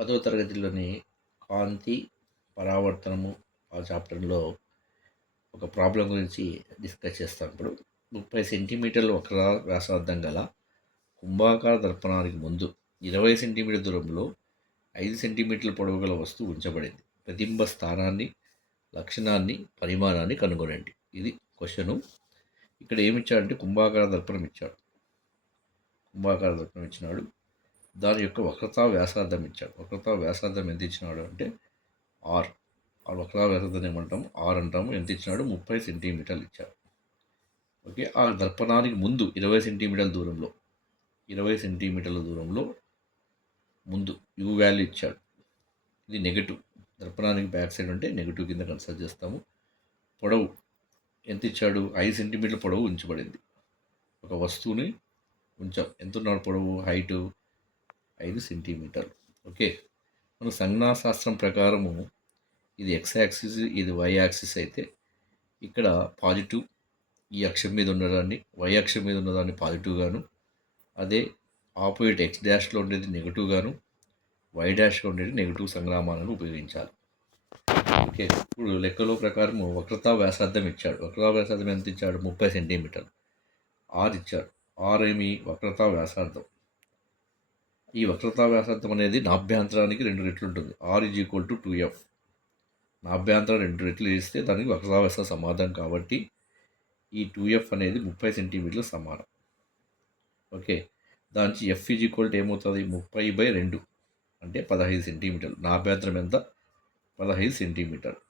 10వ తరగతిలోని కాంతి, పరావర్తనము ఆ చాప్టర్‌లో ఒక ప్రాబ్లమ్ గురించి డిస్కస్ చేస్తాం ఇప్పుడు. 30 సెంటీమీటర్ల వక్ర వ్యాసార్థం గల కుంభాకార దర్పణానికి ముందు 20 సెంటీమీటర్ల దూరంలో 5 సెంటీమీటర్ల పొడవు గల వస్తువు ఉంచబడింది. ప్రతిబింబ స్థానాన్ని, లక్షణాన్ని, పరిమాణాన్ని కనుగొనండి. ఇది క్వెషను. ఇక్కడ ఏమిచ్చాడంటే కుంభాకార దర్పణం ఇచ్చాడు. కుంభాకార దర్పణం ఇచ్చినాడు. దాని యొక్క వక్రతా వ్యాసార్థం ఇచ్చాడు. వక్రతా వ్యాసార్థం ఎంత ఇచ్చినాడు అంటే ఆర్. ఆ వక్రతా వ్యాసార్థం ఏమంటాము? ఆర్ అంటాము. ఎంత ఇచ్చినాడు? 30 సెంటీమీటర్లు ఇచ్చాడు. ఓకే. ఆ దర్పణానికి ముందు 20 సెంటీమీటర్ల దూరంలో 20 సెంటీమీటర్ల దూరంలో ముందు యూ వాల్యూ ఇచ్చాడు. ఇది నెగటివ్. దర్పణానికి బ్యాక్ సైడ్ ఉంటే నెగటివ్ కింద కన్సిడర్ చేస్తాము. పొడవు ఎంత ఇచ్చాడు? 5 సెంటీమీటర్ల పొడవు ఉంచబడింది. ఒక వస్తువుని ఉంచాం. ఎంత ఉన్నాడు పొడవు? హైటు 5 సెంటీమీటర్లు. ఓకే. మన సంజ్ఞాశాస్త్రం ప్రకారము ఇది ఎక్స్ యాక్సిస్, ఇది వై యాక్సిస్ అయితే ఇక్కడ పాజిటివ్ ఈ అక్షం మీద ఉన్నదాన్ని, వై అక్షం మీద ఉన్నదాన్ని పాజిటివ్ గాను, అదే ఆపోజిట్ ఎక్స్ డాష్లో ఉండేది నెగిటివ్ గాను, వై డాష్లో ఉండేది నెగిటివ్ సంగ్రామాలను ఉపయోగించాలి. ఓకే. ఇప్పుడు లెక్కలో ప్రకారము వక్రతా వ్యాసార్థం ఇచ్చాడు. వక్రతా వ్యాసార్థం ఎంత ఇచ్చాడు? 30 సెంటీమీటర్లు. ఆర్ ఇచ్చాడు. ఆర్ ఏమి? వక్రతా వ్యాసార్థం. ఈ వక్రతా వ్యాసార్థం అనేది నాభ్యంతరానికి 2 రెట్లు ఉంటుంది. R is equal to 2f. నాభ్యంతరం 2 రెట్లు వేస్తే దానికి వక్రతా వ్యాసార్థం సమాధానం కాబట్టి ఈ 2f అనేది 30 సెంటీమీటర్లు సమానం. ఓకే. దానికి ఎఫ్ ఈజ్ ఈక్వల్ టు ఏమవుతుంది? 30/2 అంటే 15 సెంటీమీటర్లు. నాభ్యంతరం ఎంత? 15 సెంటీమీటర్లు.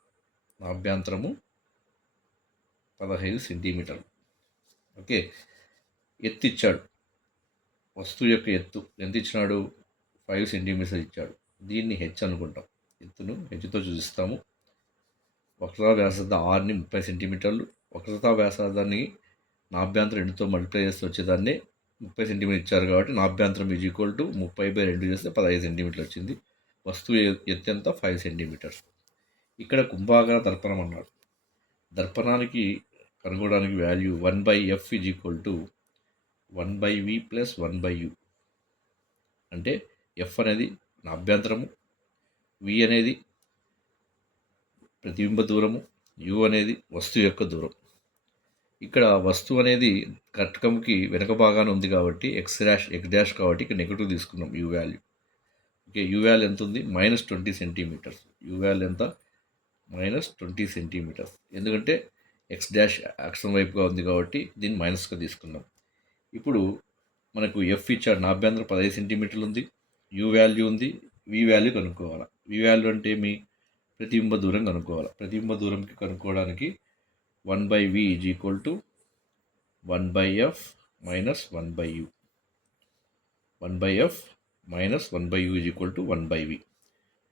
నాభ్యంతరము 15 సెంటీమీటర్లు. ఓకే. ఎత్తు ఇచ్చాడు. వస్తువు యొక్క ఎత్తు ఎంత ఇచ్చినాడు? 5 సెంటీమీటర్స్ ఇచ్చాడు. దీన్ని హెచ్ అనుకుంటాం. ఎత్తును హెచ్తో సూచిస్తాము. వక్రతా వ్యాసార్థం ఆర్ని 30 సెంటీమీటర్లు. వక్రతా వ్యాసార్థాన్ని నాభ్యంతరం 2తో మల్టిప్లై చేస్తే వచ్చేదాన్ని 30 సెంటీమీటర్ ఇచ్చారు కాబట్టి నాభ్యంతరం ఈజ్ ఈక్వల్ టు 30/2 చేస్తే 15 సెంటీమీటర్లు వచ్చింది. వస్తువు ఎత్తు ఎంత? 5 సెంటీమీటర్స్. ఇక్కడ కుంభాకార దర్పణం అన్నాడు. దర్పణానికి కనుగొనడానికి value 1/f is equal to 1/v plus 1/u. అంటే ఎఫ్ అనేది నాభ్యంతరము, వి అనేది ప్రతిబింబ దూరము, యు అనేది వస్తువు యొక్క దూరం. ఇక్కడ వస్తువు అనేది కటకంకి వెనక భాగాన ఉంది కాబట్టి ఎక్స్ డాష్ కాబట్టి ఇక్కడ నెగిటివ్ తీసుకున్నాం you value. Okay. You value ఎంత ఉంది? -20 సెంటీమీటర్స్. యూ వాల్యూ ఎంత? -20 సెంటీమీటర్స్. ఎందుకంటే ఎక్స్ డాష్ అక్షరం వైపుగా ఉంది కాబట్టి దీన్ని మైనస్గా తీసుకున్నాం. ఇప్పుడు మనకు ఎఫ్ ఇచ్చాడు. నాభ్యంతరం 15 సెంటీమీటర్లు ఉంది, యూ వాల్యూ ఉంది, వి వాల్యూ కనుక్కోవాలి. వి వాల్యూ అంటే ఏమి? ప్రతిబింబ దూరం కనుక్కోవాలి. ప్రతిబింబ దూరంకి కనుక్కోవడానికి 1/v is equal to 1/f minus 1/u. 1/f minus 1/u is equal to 1/v.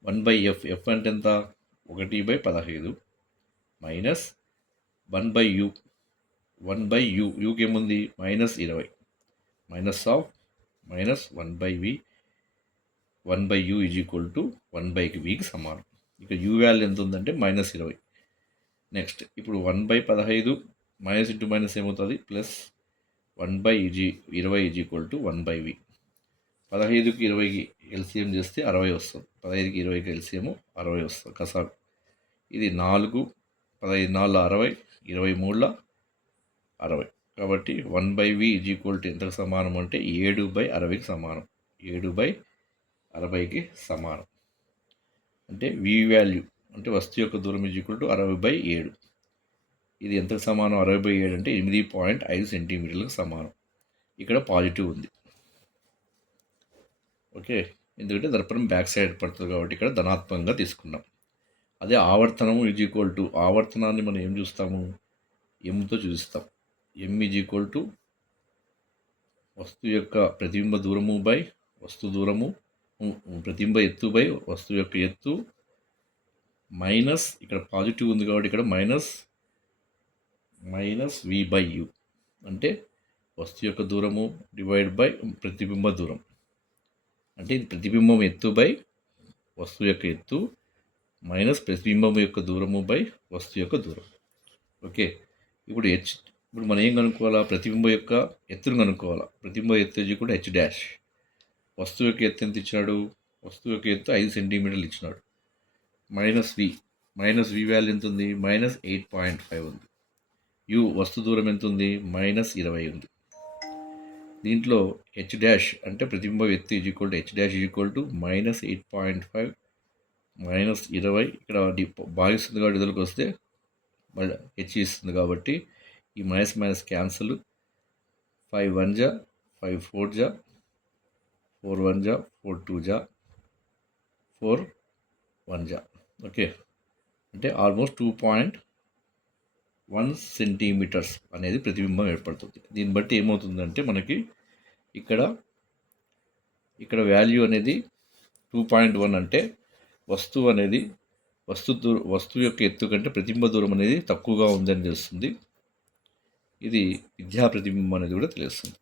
1/f, F అంటే ఎంత? 1/15 మైనస్ 1/u. 1/u, యూకి ఏముంది? -20 minus of minus 1/v. 1/u is equal to 1/vకి సమానం. ఇక యూ వాల్యూ ఎంత ఉందంటే -20. నెక్స్ట్ ఇప్పుడు 1/15 మైనస్ ఇంటూ మైనస్ ఏమవుతుంది? Plus 1/20 is equal to 1/v. 15కి 20కి ఎల్సిఎం చేస్తే 60 వస్తుంది. 15కి 20కి ఎల్సిఎం 60 వస్తుంది. కసాగు ఇది 4, 15 4 60, 23 60. కాబట్టి 1/v ఈజ్ ఈక్వల్ టు ఎంతకు సమానం అంటే 7/60కి సమానం. 7/60కి సమానం. అంటే వి వాల్యూ అంటే వస్తువు యొక్క దూరం ఈజ్ ఈక్వల్ టు 60/7. ఇది ఎంతకు సమానం? 60/7 అంటే 8.5 సెంటీమీటర్లకు సమానం. ఇక్కడ పాజిటివ్ ఉంది. ఓకే. ఎందుకంటే దర్పణం బ్యాక్ సైడ్ పడుతుంది కాబట్టి ఇక్కడ ధనాత్మకంగా తీసుకున్నాం. అదే ఆవర్తనము ఈజ్ ఈక్వల్ టు, ఆవర్తనాన్ని మనం ఏం చూస్తాము? ఎంతో చూస్తాం. ఎం ఈజ్ ఈక్వల్ టు వస్తువు యొక్క ప్రతిబింబ దూరము బై వస్తువు దూరము, ప్రతిబింబ ఎత్తు బై వస్తువు యొక్క ఎత్తు మైనస్, ఇక్కడ పాజిటివ్ ఉంది కాబట్టి ఇక్కడ మైనస్ v/u. అంటే వస్తువు యొక్క దూరము డివైడ్ బై ప్రతిబింబ దూరం. అంటే ఇది ప్రతిబింబం ఎత్తు బై వస్తువు యొక్క ఎత్తు మైనస్ ప్రతిబింబం యొక్క దూరము బై వస్తువు యొక్క దూరం. ఓకే. ఇప్పుడు మనం ఏం కనుక్కోవాలా? ప్రతిబింబం యొక్క ఎత్తును కనుక్కోవాలా. ప్రతిబింబ ఎత్తు కూడా హెచ్ డాష్. వస్తువు యొక్క ఎత్తు ఎంత ఇచ్చాడు? వస్తువు యొక్క ఎత్తు 5 సెంటీమీటర్లు ఇచ్చినాడు. మైనస్ వి వాల్యూ ఎంత ఉంది? -8.5 ఉంది. యు వస్తు దూరం ఎంత ఉంది? -20 ఉంది. దీంట్లో హెచ్ డాష్ అంటే ప్రతిబింబ ఎత్తు హెచ్ డాష్ -8.5 -20. ఇక్కడ భాగిస్తుంది కాబట్టి ఇదిలోకి వస్తే మళ్ళీ హెచ్ ఇస్తుంది కాబట్టి ఈ మైనస్ మైనస్ క్యాన్సల్. 5 1 జా 5 4 జా 4 1 జా 4 2 జా 4 1 జా. ఓకే, అంటే ఆల్మోస్ట్ 2.1 సెంటీమీటర్స్ అనేది ప్రతిబింబం ఏర్పడుతుంది. దీన్ని బట్టి ఏమవుతుందంటే మనకి ఇక్కడ వాల్యూ అనేది 2.1 అంటే వస్తువు యొక్క ఎత్తు కంటే ప్రతిబింబ దూరం అనేది తక్కువగా ఉందని తెలుస్తుంది. ఇది విద్యా ప్రతిబింబం అనేది కూడా తెలుస్తుంది.